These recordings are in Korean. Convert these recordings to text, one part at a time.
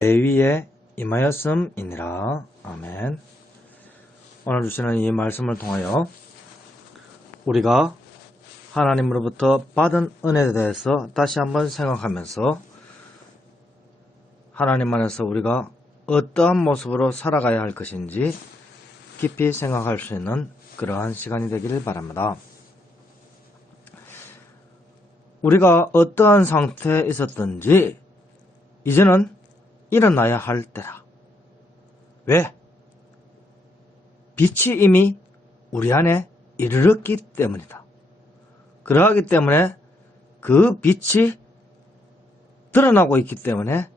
레위에 임하였음이니라. 아멘. 오늘 주시는 이 말씀을 통하여 우리가 하나님으로부터 받은 은혜에 대해서 다시 한번 생각하면서 하나님 안에서 우리가 어떠한 모습으로 살아가야 할 것인지 깊이 생각할 수 있는 그러한 시간이 되기를 바랍니다. 우리가 어떠한 상태에 있었든지 이제는 일어나야 할 때라. 왜? 빛이 이미 우리 안에 이르렀기 때문이다. 그러하기 때문에 그 빛이 드러나고 있기 때문에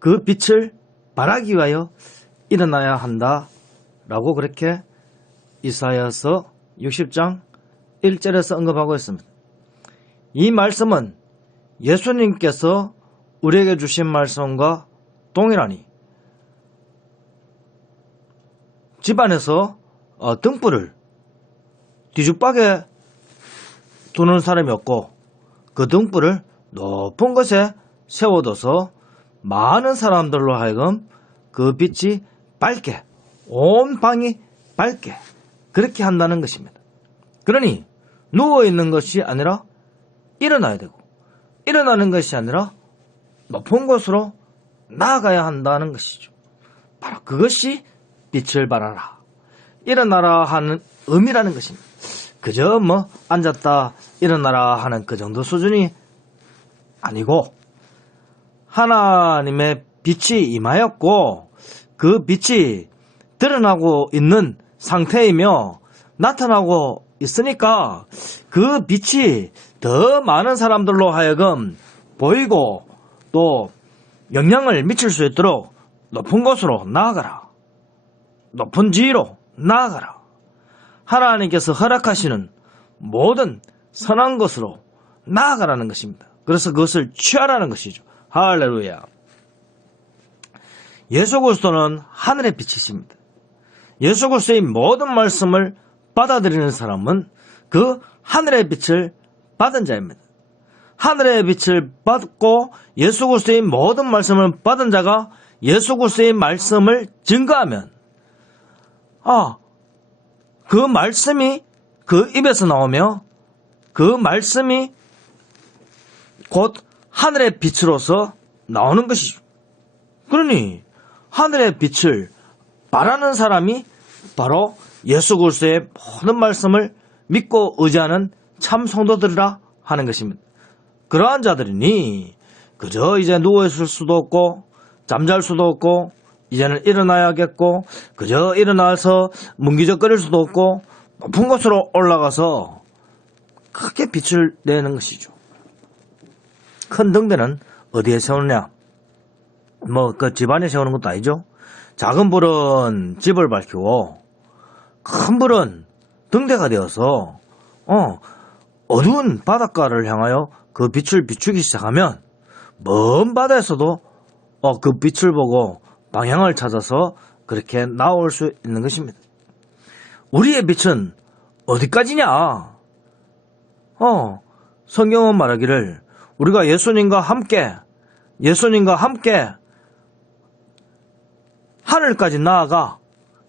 그 빛을 발하기 위하여 일어나야 한다 라고 그렇게 이사야서 60장 1절에서 언급하고 있습니다. 이 말씀은 예수님께서 우리에게 주신 말씀과 동일하니 집안에서 등불을 뒤죽박에 두는 사람이 없고 그 등불을 높은 곳에 세워둬서 많은 사람들로 하여금 그 빛이 밝게, 온 방이 밝게 그렇게 한다는 것입니다. 그러니 누워있는 것이 아니라 일어나야 되고, 일어나는 것이 아니라 높은 곳으로 나아가야 한다는 것이죠. 바로 그것이 빛을 발하라, 일어나라 하는 의미라는 것입니다. 그저 앉았다 일어나라 하는 그 정도 수준이 아니고 하나님의 빛이 임하였고 그 빛이 드러나고 있는 상태이며 나타나고 있으니까 그 빛이 더 많은 사람들로 하여금 보이고 또 영향을 미칠 수 있도록 높은 곳으로 나아가라. 높은 지위로 나아가라. 하나님께서 허락하시는 모든 선한 것으로 나아가라는 것입니다. 그래서 그것을 취하라는 것이죠. 할렐루야. 예수 그리스도는 하늘의 빛이십니다. 예수 그리스도의 모든 말씀을 받아들이는 사람은 그 하늘의 빛을 받은 자입니다. 하늘의 빛을 받고 예수 그리스도의 모든 말씀을 받은 자가 예수 그리스도의 말씀을 증거하면 그 말씀이 그 입에서 나오며 그 말씀이 곧 하늘의 빛으로서 나오는 것이죠. 그러니 하늘의 빛을 바라는 사람이 바로 예수 그리스도의 모든 말씀을 믿고 의지하는 참 성도들이라 하는 것입니다. 그러한 자들이니 그저 이제 누워있을 수도 없고 잠잘 수도 없고 이제는 일어나야겠고 그저 일어나서 뭉기적거릴 수도 없고 높은 곳으로 올라가서 크게 빛을 내는 것이죠. 큰 등대는 어디에 세우느냐? 그 집안에 세우는 것도 아니죠. 작은 불은 집을 밝히고 큰 불은 등대가 되어서 어두운 바닷가를 향하여 그 빛을 비추기 시작하면 먼 바다에서도 그 빛을 보고 방향을 찾아서 그렇게 나올 수 있는 것입니다. 우리의 빛은 어디까지냐? 성경은 말하기를 우리가 예수님과 함께 하늘까지 나아가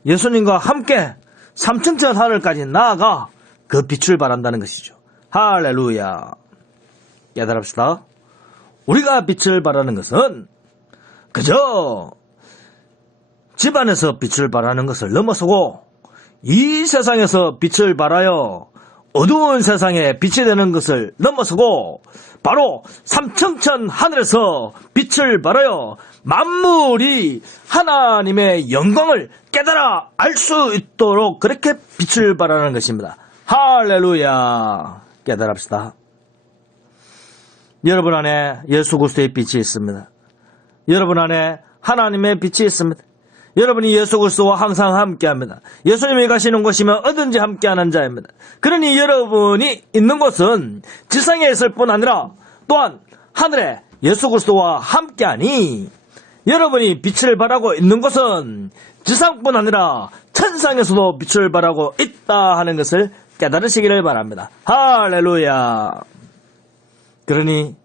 예수님과 함께 삼층천 하늘까지 나아가 그 빛을 발한다는 것이죠. 할렐루야. 깨달읍시다. 우리가 빛을 발하는 것은 그저 집안에서 빛을 발하는 것을 넘어서고 이 세상에서 빛을 발하여 어두운 세상에 빛이 되는 것을 넘어서고 바로 삼층천 하늘에서 빛을 발하여 만물이 하나님의 영광을 깨달아 알 수 있도록 그렇게 빛을 발하는 것입니다. 할렐루야. 깨달읍시다. 여러분 안에 예수 그리스도의 빛이 있습니다. 여러분 안에 하나님의 빛이 있습니다. 여러분이 예수 그리스도와 항상 함께합니다. 예수님이 가시는 곳이면 어딘지 함께하는 자입니다. 그러니 여러분이 있는 곳은 지상에 있을 뿐 아니라 또한 하늘에 예수 그리스도와 함께하니 여러분이 빛을 발하고 있는 곳은 지상뿐 아니라 천상에서도 빛을 발하고 있다 하는 것을 깨달으시기를 바랍니다. 할렐루야. 그러니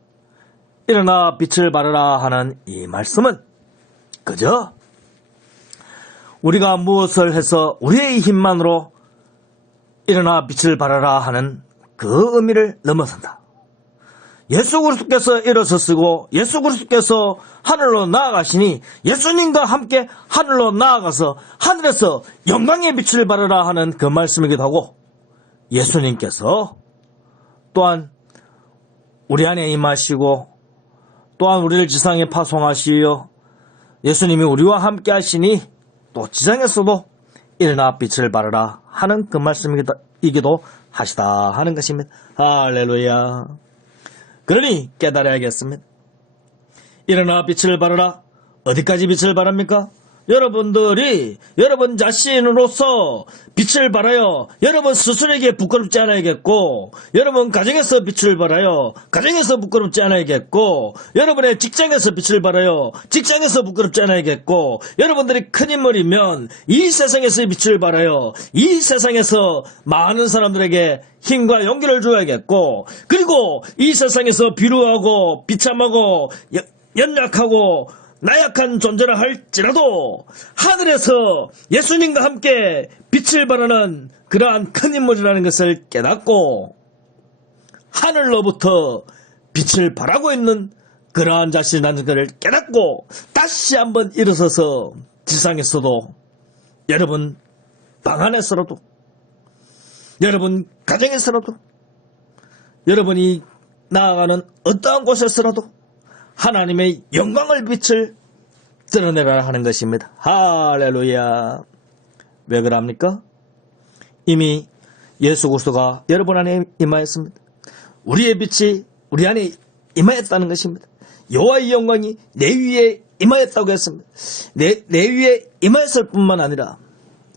일어나 빛을 발하라 하는 이 말씀은 그저 우리가 무엇을 해서 우리의 힘만으로 일어나 빛을 발하라 하는 그 의미를 넘어선다. 예수 그리스도께서 일어서시고 예수 그리스도께서 하늘로 나아가시니 예수님과 함께 하늘로 나아가서 하늘에서 영광의 빛을 발하라 하는 그 말씀이기도 하고, 예수님께서 또한 우리 안에 임하시고 또한 우리를 지상에 파송하시어 예수님이 우리와 함께 하시니 또 지상에서도 일어나 빛을 발하라 하는 그 말씀이기도 하시다 하는 것입니다. 할렐루야. 그러니 깨달아야겠습니다. 일어나 빛을 발하라. 어디까지 빛을 발합니까? 여러분들이 여러분 자신으로서 빛을 발하여 여러분 스스로에게 부끄럽지 않아야겠고, 여러분 가정에서 빛을 발하여 가정에서 부끄럽지 않아야겠고, 여러분의 직장에서 빛을 발하여 직장에서 부끄럽지 않아야겠고, 여러분들이 큰 인물이면 이 세상에서 빛을 발하여 이 세상에서 많은 사람들에게 힘과 용기를 줘야겠고, 그리고 이 세상에서 비루하고 비참하고 연약하고 나약한 존재라 할지라도 하늘에서 예수님과 함께 빛을 발하는 그러한 큰 인물이라는 것을 깨닫고 하늘로부터 빛을 발하고 있는 그러한 자신이라는 것을 깨닫고 다시 한번 일어서서 지상에서도 여러분 방 안에서라도 여러분 가정에서라도 여러분이 나아가는 어떠한 곳에서라도 하나님의 영광을 빛을 드러내라 하는 것입니다. 할렐루야. 왜 그럽니까? 이미 예수 그리스도가 여러분 안에 임하였습니다. 우리의 빛이 우리 안에 임하였다는 것입니다. 여호와의 영광이 내 위에 임하였다고 했습니다. 내 위에 임하였을 뿐만 아니라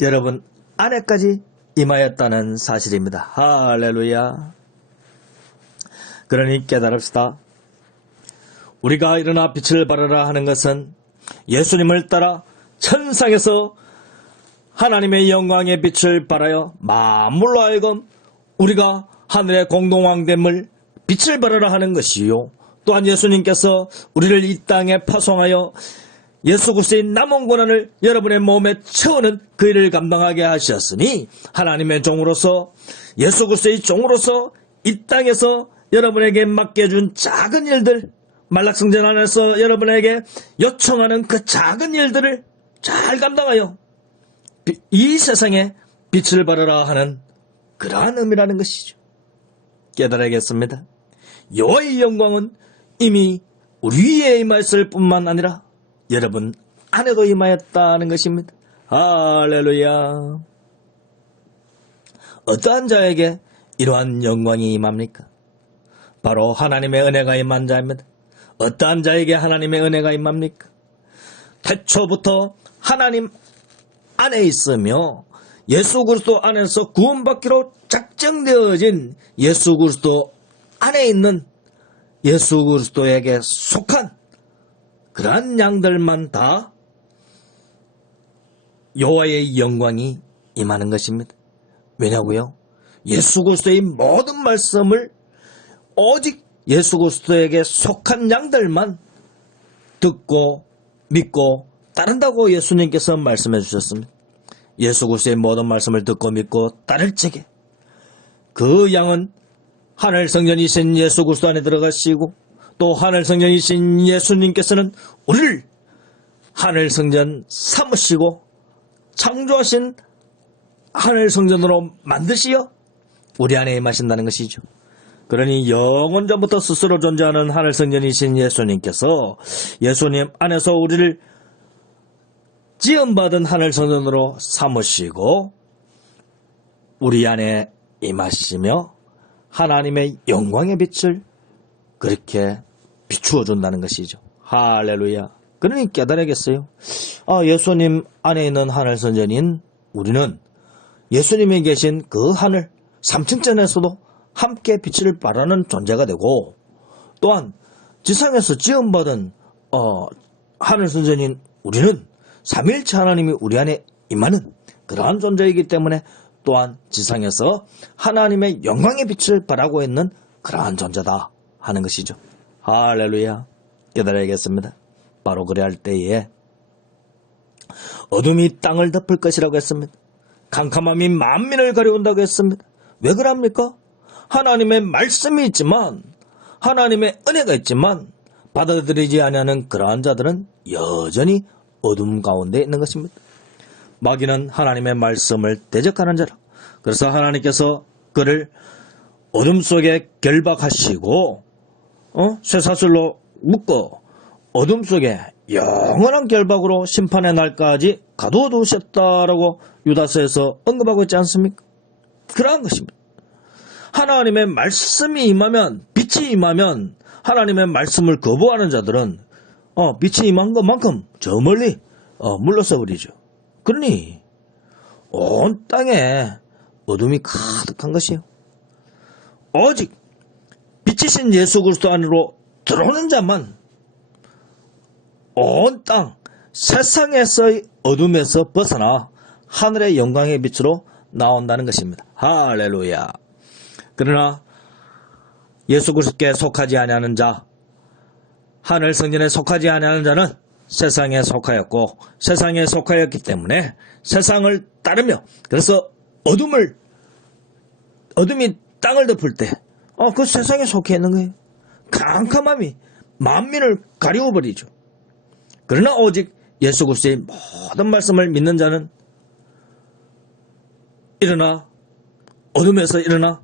여러분 안에까지 임하였다는 사실입니다. 할렐루야. 그러니 깨달읍시다. 우리가 일어나 빛을 발하라 하는 것은 예수님을 따라 천상에서 하나님의 영광의 빛을 발하여 만물로 하여금 우리가 하늘의 공동왕됨을 빛을 발하라 하는 것이요, 또한 예수님께서 우리를 이 땅에 파송하여 예수 그리스도의 남은 고난을 여러분의 몸에 채우는 그 일을 감당하게 하셨으니 하나님의 종으로서 예수 그리스도의 종으로서 이 땅에서 여러분에게 맡겨준 작은 일들, 말락성전 안에서 여러분에게 요청하는 그 작은 일들을 잘 감당하여 이 세상에 빛을 발하라 하는 그러한 의미라는 것이죠. 깨달아야겠습니다. 여호와의 영광은 이미 우리 위에 임하였을 뿐만 아니라 여러분 안에도 임하였다는 것입니다. 할렐루야. 어떠한 자에게 이러한 영광이 임합니까? 바로 하나님의 은혜가 임한 자입니다. 어떠한 자에게 하나님의 은혜가 임합니까? 태초부터 하나님 안에 있으며 예수 그리스도 안에서 구원받기로 작정되어진 예수 그리스도 안에 있는 예수 그리스도에게 속한 그러한 양들만 다 여호와의 영광이 임하는 것입니다. 왜냐고요? 예수 그리스도의 모든 말씀을 오직 예수 그리스도에게 속한 양들만 듣고 믿고 따른다고 예수님께서 말씀해 주셨습니다. 예수 그리스도의 모든 말씀을 듣고 믿고 따를 적에 그 양은 하늘 성전이신 예수 그리스도 안에 들어가시고, 또 하늘 성전이신 예수님께서는 우리를 하늘 성전 삼으시고 창조하신 하늘 성전으로 만드시어 우리 안에 임하신다는 것이죠. 그러니 영원전부터 스스로 존재하는 하늘 성전이신 예수님께서 예수님 안에서 우리를 지음받은 하늘 성전으로 삼으시고 우리 안에 임하시며 하나님의 영광의 빛을 그렇게 비추어 준다는 것이죠. 할렐루야. 그러니 깨달아야겠어요. 예수님 안에 있는 하늘 성전인 우리는 예수님이 계신 그 하늘 3층전에서도 함께 빛을 발하는 존재가 되고, 또한 지상에서 지음받은 하늘 성전인 우리는 삼위일체 하나님이 우리 안에 임하는 그러한 존재이기 때문에 또한 지상에서 하나님의 영광의 빛을 발하고 있는 그러한 존재다 하는 것이죠. 할렐루야. 깨달아야겠습니다. 바로 그래야 할 때에 어둠이 땅을 덮을 것이라고 했습니다. 캄캄함이 만민을 가려운다고 했습니다. 왜 그럽니까? 하나님의 말씀이 있지만, 하나님의 은혜가 있지만 받아들이지 아니하는 그러한 자들은 여전히 어둠 가운데 있는 것입니다. 마귀는 하나님의 말씀을 대적하는 자라. 그래서 하나님께서 그를 어둠 속에 결박하시고 쇠사슬로 묶어 어둠 속에 영원한 결박으로 심판의 날까지 가두어 두셨다라고 유다서에서 언급하고 있지 않습니까? 그러한 것입니다. 하나님의 말씀이 임하면, 빛이 임하면 하나님의 말씀을 거부하는 자들은 빛이 임한 것만큼 저 멀리 물러서 버리죠. 그러니 온 땅에 어둠이 가득한 것이요. 오직 빛이신 예수 그리스도 안으로 들어오는 자만 온 땅 세상에서의 어둠에서 벗어나 하늘의 영광의 빛으로 나온다는 것입니다. 할렐루야. 그러나 예수 그리스도께 속하지 아니하는 자, 하늘 성전에 속하지 아니하는 자는 세상에 속하였고 세상에 속하였기 때문에 세상을 따르며, 그래서 어둠이 땅을 덮을 때 그 세상에 속해 있는 거예요. 캄캄함이 만민을 가려워버리죠. 그러나 오직 예수 그리스도의 모든 말씀을 믿는 자는 일어나 어둠에서 일어나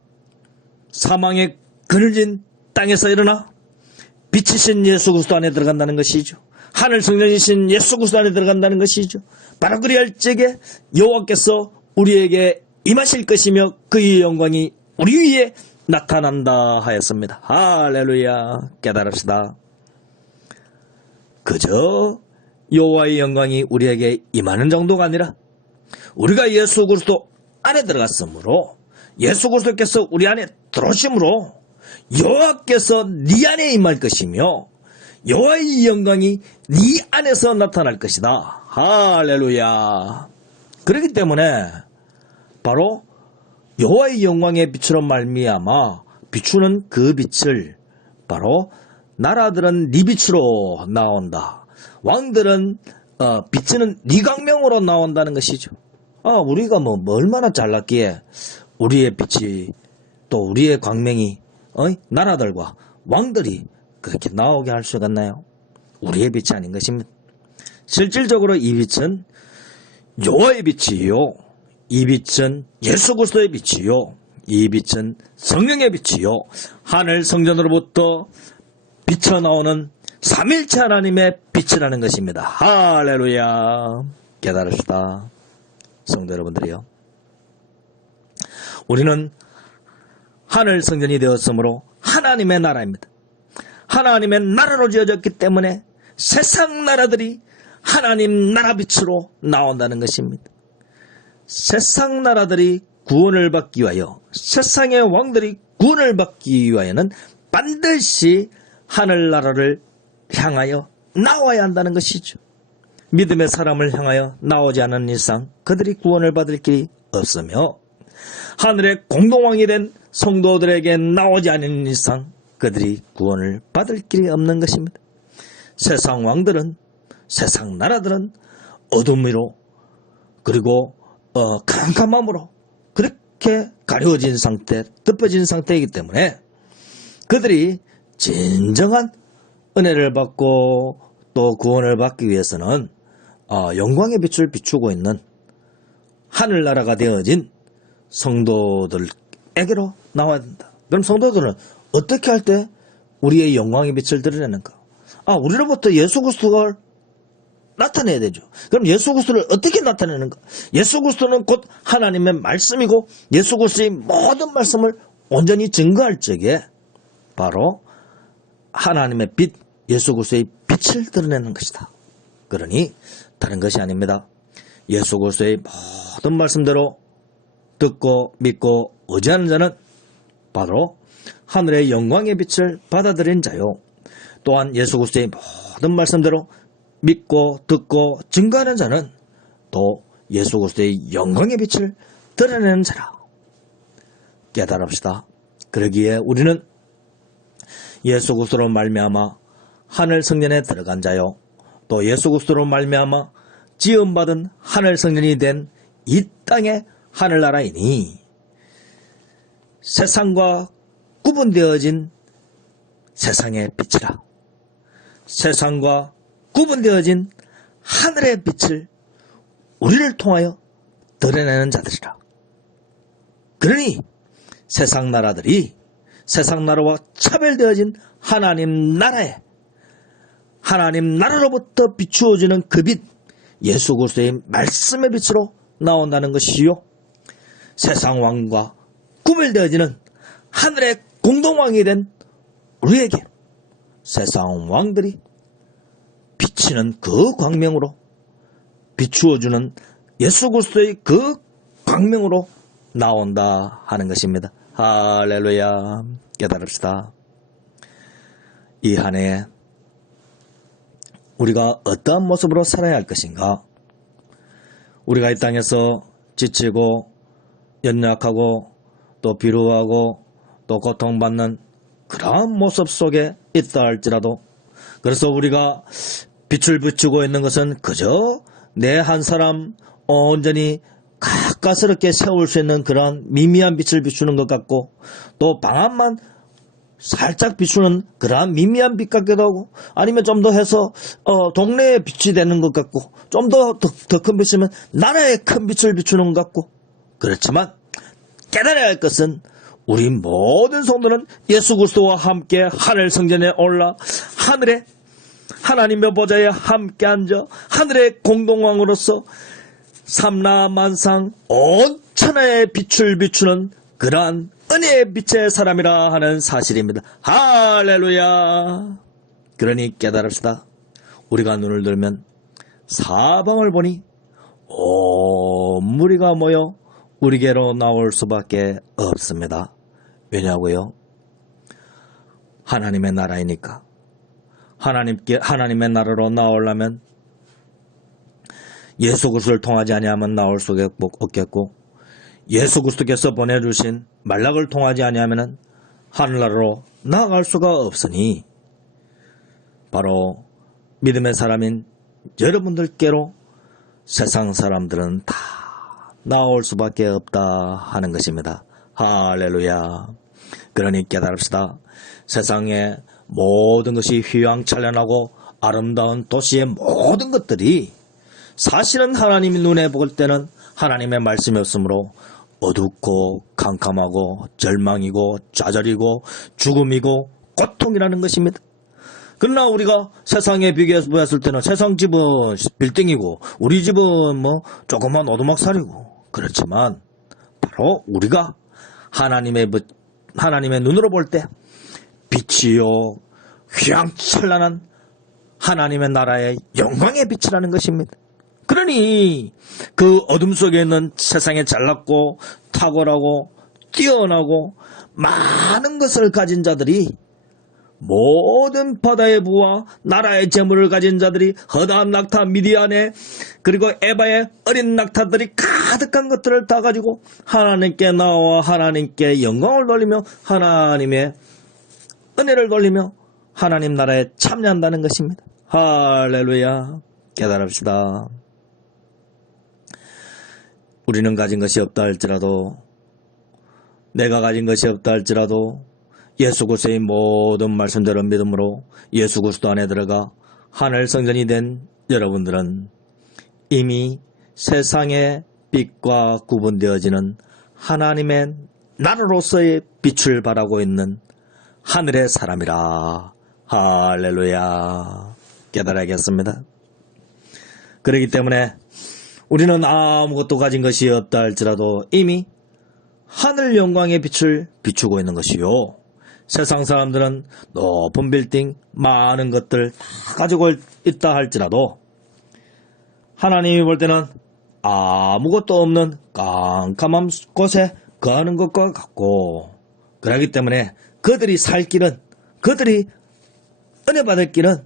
사망의 그늘진 땅에서 일어나 빛이신 예수 그리스도 안에 들어간다는 것이죠. 하늘 성전이신 예수 그리스도 안에 들어간다는 것이죠. 바로 그리할 적에 여호와께서 우리에게 임하실 것이며 그의 영광이 우리 위에 나타난다 하였습니다. 할렐루야. 깨달읍시다. 그저 여호와의 영광이 우리에게 임하는 정도가 아니라 우리가 예수 그리스도 안에 들어갔으므로, 예수 그리스도께서 우리 안에 들어오심으로 여호와께서 네 안에 임할 것이며 여호와의 영광이 네 안에서 나타날 것이다. 할렐루야. 그렇기 때문에 바로 여호와의 영광의 빛으로 말미암아 비추는 그 빛을 바로 나라들은 네 빛으로 나온다. 왕들은 비치는 네 광명으로 나온다는 것이죠. 우리가 얼마나 잘났기에 우리의 빛이 또 우리의 광명이 나라들과 왕들이 그렇게 나오게 할 수가 있나요? 우리의 빛이 아닌 것입니다. 실질적으로 이 빛은 여호와의 빛이요, 이 빛은 예수 그리스도의 빛이요, 이 빛은 성령의 빛이요, 하늘 성전으로부터 비쳐나오는 삼일체 하나님의 빛이라는 것입니다. 할렐루야. 깨달읍시다. 성도 여러분들이요, 우리는 하늘 성전이 되었으므로 하나님의 나라입니다. 하나님의 나라로 지어졌기 때문에 세상 나라들이 하나님 나라 빛으로 나온다는 것입니다. 세상 나라들이 구원을 받기 위하여, 세상의 왕들이 구원을 받기 위하여는 반드시 하늘나라를 향하여 나와야 한다는 것이죠. 믿음의 사람을 향하여 나오지 않은 이상 그들이 구원을 받을 길이 없으며, 하늘의 공동왕이 된 성도들에게 나오지 않은 이상 그들이 구원을 받을 길이 없는 것입니다. 세상 왕들은, 세상 나라들은 어둠으로, 그리고 캄캄함으로 그렇게 가려워진 상태, 덮어진 상태이기 때문에 그들이 진정한 은혜를 받고 또 구원을 받기 위해서는 영광의 빛을 비추고 있는 하늘나라가 되어진 성도들에게로 나와야 된다. 그럼 성도들은 어떻게 할 때 우리의 영광의 빛을 드러내는가? 우리로부터 예수 그리스도를 나타내야 되죠. 그럼 예수 그리스도를 어떻게 나타내는가? 예수 그리스도는 곧 하나님의 말씀이고 예수 그리스도의 모든 말씀을 온전히 증거할 적에 바로 하나님의 빛, 예수 그리스도의 빛을 드러내는 것이다. 그러니 다른 것이 아닙니다. 예수 그리스도의 모든 말씀대로 듣고 믿고 의지하는 자는 바로 하늘의 영광의 빛을 받아들인 자요, 또한 예수 그리스도의 모든 말씀대로 믿고 듣고 증거하는 자는 또 예수 그리스도의 영광의 빛을 드러내는 자라. 깨달읍시다. 그러기에 우리는 예수 그리스도로 말미암아 하늘 성전에 들어간 자요, 또 예수 그리스도로 말미암아 지음받은 하늘 성전이 된 이 땅의 하늘나라이니 세상과 구분되어진 세상의 빛이라. 세상과 구분되어진 하늘의 빛을 우리를 통하여 드러내는 자들이라. 그러니 세상 나라들이 세상 나라와 차별되어진 하나님 나라에 하나님 나라로부터 비추어주는 그 빛, 예수 그리스도의 말씀의 빛으로 나온다는 것이요. 세상 왕과 구별되어지는 하늘의 공동왕이 된 우리에게 세상 왕들이 비치는 그 광명으로 비추어주는 예수 그리스도의 그 광명으로 나온다 하는 것입니다. 할렐루야. 깨달읍시다. 이 한 해 우리가 어떠한 모습으로 살아야 할 것인가? 우리가 이 땅에서 지치고 연약하고 또 비루하고 또 고통받는 그러한 모습 속에 있다 할지라도, 그래서 우리가 빛을 비추고 있는 것은 그저 내 한 사람 온전히 가까스럽게 세울 수 있는 그러한 미미한 빛을 비추는 것 같고, 또 방안만 살짝 비추는 그러한 미미한 빛 같기도 하고, 아니면 좀 더 해서 동네에 빛이 되는 것 같고, 좀 더 큰 빛이면 나라의 큰 빛을 비추는 것 같고, 그렇지만 깨달아야 할 것은 우리 모든 성도는 예수 그리스도와 함께 하늘 성전에 올라 하늘에 하나님의 보좌에 함께 앉아 하늘의 공동왕으로서 삼라만상 온 천하의 빛을 비추는 그러한 은혜의 빛의 사람이라 하는 사실입니다. 할렐루야. 그러니 깨달읍시다. 우리가 눈을 들면 사방을 보니 온 무리가 모여 우리께로 나올 수밖에 없습니다. 왜냐고요? 하나님의 나라이니까. 하나님의 나라로 나오려면 예수 그리스도를 통하지 아니하면 나올 수 없겠고, 예수 그리스도께서 보내주신 말락을 통하지 아니하면 하늘나라로 나아갈 수가 없으니, 바로 믿음의 사람인 여러분들께로 세상 사람들은 다 나올 수밖에 없다 하는 것입니다. 할렐루야. 그러니 깨달읍시다. 세상의 모든 것이 휘황찬란하고 아름다운 도시의 모든 것들이 사실은 하나님이 눈에 볼 때는 하나님의 말씀이 없으므로 어둡고 캄캄하고 절망이고 좌절이고 죽음이고 고통이라는 것입니다. 그러나 우리가 세상에 비교해서 보았을 때는 세상 집은 빌딩이고 우리 집은 뭐 조그만 오두막살이고, 그렇지만 바로 우리가 하나님의 눈으로 볼 때 빛이요 휘황찬란한 하나님의 나라의 영광의 빛이라는 것입니다. 그러니 그 어둠 속에 있는 세상에 잘났고 탁월하고 뛰어나고 많은 것을 가진 자들이, 모든 바다의 부와 나라의 재물을 가진 자들이, 허다한 낙타 미디안에 그리고 에바의 어린 낙타들이 가득한 것들을 다 가지고 하나님께 나와 하나님께 영광을 돌리며 하나님의 은혜를 돌리며 하나님 나라에 참여한다는 것입니다. 할렐루야. 깨달읍시다. 우리는 가진 것이 없다 할지라도, 내가 가진 것이 없다 할지라도 예수 그리스도의 모든 말씀대로 믿음으로 예수 그리스도 안에 들어가 하늘 성전이 된 여러분들은 이미 세상의 빛과 구분되어지는 하나님의 나라로서의 빛을 발하고 있는 하늘의 사람이라. 할렐루야. 깨달아야겠습니다. 그렇기 때문에 우리는 아무것도 가진 것이 없다 할지라도 이미 하늘 영광의 빛을 비추고 있는 것이요, 세상 사람들은 높은 빌딩 많은 것들 다 가지고 있다 할지라도 하나님이 볼 때는 아무것도 없는 깜깜한 곳에 거하는 것과 같고, 그렇기 때문에 그들이 살 길은, 그들이 은혜 받을 길은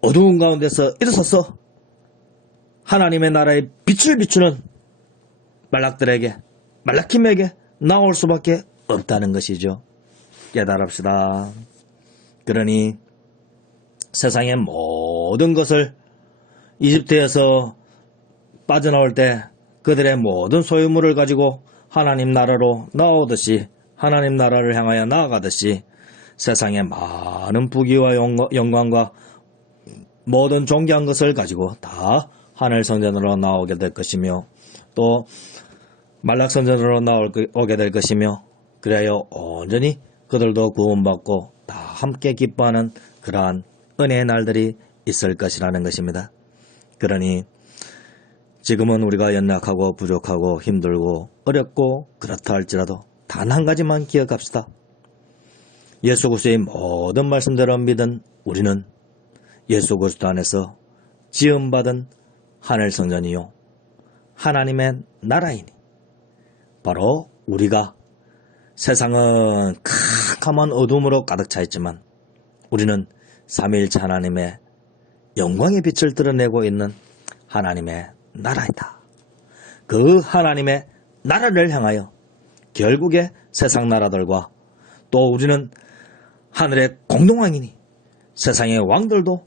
어두운 가운데서 일어서서 하나님의 나라의 빛을 비추는 말라킴에게 나올 수밖에 없다는 것이죠. 깨달읍시다. 그러니 세상의 모든 것을 이집트에서 빠져나올 때 그들의 모든 소유물을 가지고 하나님 나라로 나오듯이 하나님 나라를 향하여 나아가듯이 세상의 많은 부귀와 영광과 모든 존귀한 것을 가지고 다 하늘 성전으로 나오게 될 것이며 또 말락 성전으로 오게 될 것이며 그래야 온전히 그들도 구원받고 다 함께 기뻐하는 그러한 은혜의 날들이 있을 것이라는 것입니다. 그러니 지금은 우리가 연약하고 부족하고 힘들고 어렵고 그렇다 할지라도 단 한 가지만 기억합시다. 예수 그리스도의 모든 말씀대로 믿은 우리는 예수 그리스도 안에서 지음받은 하늘 성전이요 하나님의 나라이니 바로 우리가 세상은 캄캄한 어둠으로 가득 차 있지만 우리는 삼위일체 하나님의 영광의 빛을 드러내고 있는 하나님의 나라이다. 그 하나님의 나라를 향하여 결국에 세상 나라들과 또 우리는 하늘의 공동왕이니 세상의 왕들도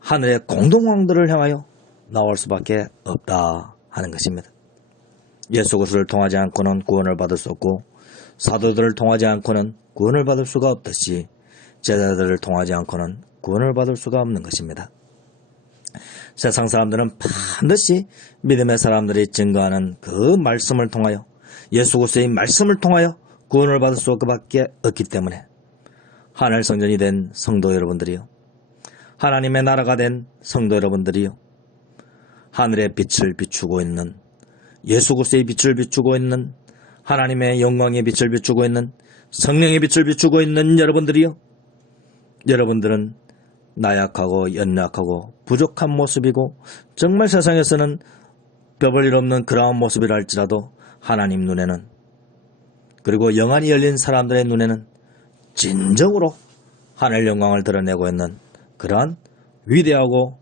하늘의 공동왕들을 향하여 나올 수밖에 없다 하는 것입니다. 예수 그리스도를 통하지 않고는 구원을 받을 수 없고 사도들을 통하지 않고는 구원을 받을 수가 없듯이 제자들을 통하지 않고는 구원을 받을 수가 없는 것입니다. 세상 사람들은 반드시 믿음의 사람들이 증거하는 그 말씀을 통하여 예수 그리스도의 말씀을 통하여 구원을 받을 수밖에 없기 때문에 하늘 성전이 된 성도 여러분들이요 하나님의 나라가 된 성도 여러분들이요 하늘의 빛을 비추고 있는 예수 그리스도의 빛을 비추고 있는 하나님의 영광의 빛을 비추고 있는 성령의 빛을 비추고 있는 여러분들이요 여러분들은 나약하고 연약하고 부족한 모습이고 정말 세상에서는 뼈벌일 없는 그러한 모습이라 할지라도 하나님 눈에는 그리고 영안이 열린 사람들의 눈에는 진정으로 하늘 영광을 드러내고 있는 그러한 위대하고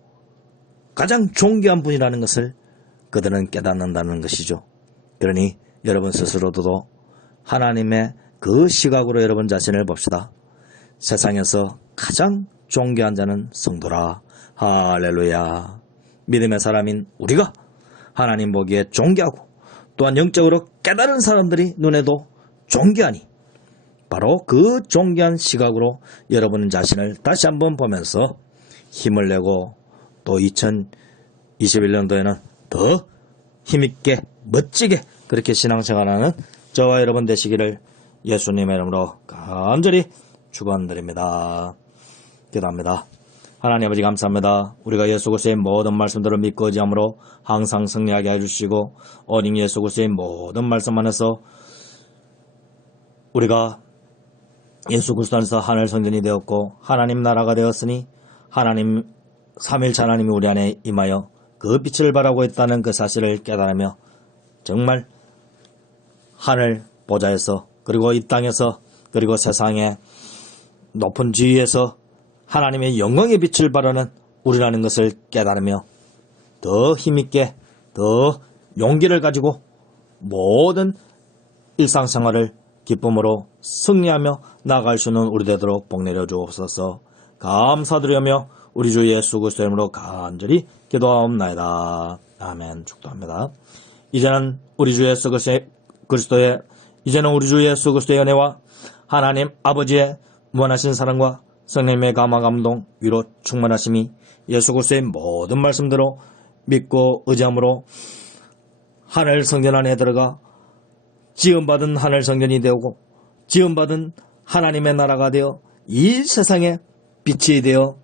가장 존귀한 분이라는 것을 그들은 깨닫는다는 것이죠. 그러니 여러분 스스로도 하나님의 그 시각으로 여러분 자신을 봅시다. 세상에서 가장 존귀한 자는 성도라. 할렐루야. 믿음의 사람인 우리가 하나님 보기에 존귀하고 또한 영적으로 깨달은 사람들이 눈에도 존귀하니 바로 그 존귀한 시각으로 여러분 자신을 다시 한번 보면서 힘을 내고 또 2021년도에는 더 힘있게 멋지게 그렇게 신앙생활하는 저와 여러분 되시기를 예수님의 이름으로 간절히 축원드립니다. 기도합니다. 하나님 아버지 감사합니다. 우리가 예수 그리스도의 모든 말씀들을 믿고 의지함으로 항상 승리하게 해주시고 오직 예수 그리스도의 모든 말씀 안에서 우리가 예수 그리스도 안에서 하늘 성전이 되었고 하나님 나라가 되었으니 하나님 삼위일체 하나님이 우리 안에 임하여 그 빛을 발하고 있다는 그 사실을 깨달으며 정말 하늘 보좌에서 그리고 이 땅에서 그리고 세상의 높은 지위에서 하나님의 영광의 빛을 발하는 우리라는 것을 깨달으며 더 힘있게 더 용기를 가지고 모든 일상생활을 기쁨으로 승리하며 나아갈 수 있는 우리 되도록 복 내려 주옵소서. 감사드리며 우리 주 예수 그리스도의 이름으로 간절히 기도하옵나이다. 아멘. 축도합니다. 이제는 우리 주 예수 그리스도의 은혜와 하나님 아버지의 무한하신 사랑과 성령의 감화 감동 위로 충만하심이 예수 그리스도의 모든 말씀대로 믿고 의지함으로 하늘 성전 안에 들어가 지음받은 하늘 성전이 되고 지음받은 하나님의 나라가 되어 이 세상의 빛이 되어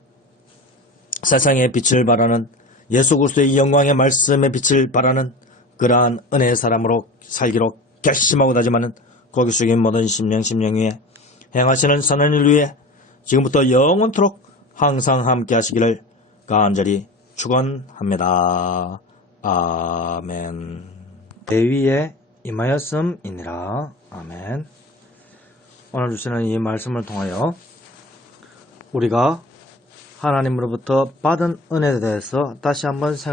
세상의 빛을 발하는 예수 그리스도의 영광의 말씀의 빛을 발하는 그러한 은혜의 사람으로 살기로 결심하고 다짐하는 고기 숙인 모든 심령 위에 행하시는 선한 일 위에 지금부터 영원토록 항상 함께 하시기를 간절히 축원합니다. 아멘. 대위에 임하였음이니라. 아멘. 오늘 주시는 이 말씀을 통하여 우리가 하나님으로부터 받은 은혜에 대해서 다시 한번 생각합니다.